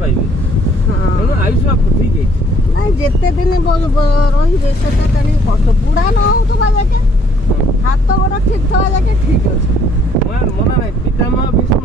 ପାଇବେ। ତେଣୁ ଆୟୁଷ ଠିକ୍ ହେଇଛି। ନାଇଁ ଯେତେ ଦିନ ରହିବେ ସେତେ ତେଣିକି କଷ୍ଟ। ବୁଢ଼ା ନ ହଉଥିବା ଯାକେ ହାତ ଗୋଡ଼ ଠିକ୍ ଥିବା ଯାକେ ଠିକ୍ ଅଛି। ମନା ନାହିଁ ପିତାମହ ଭୀଷ୍ମ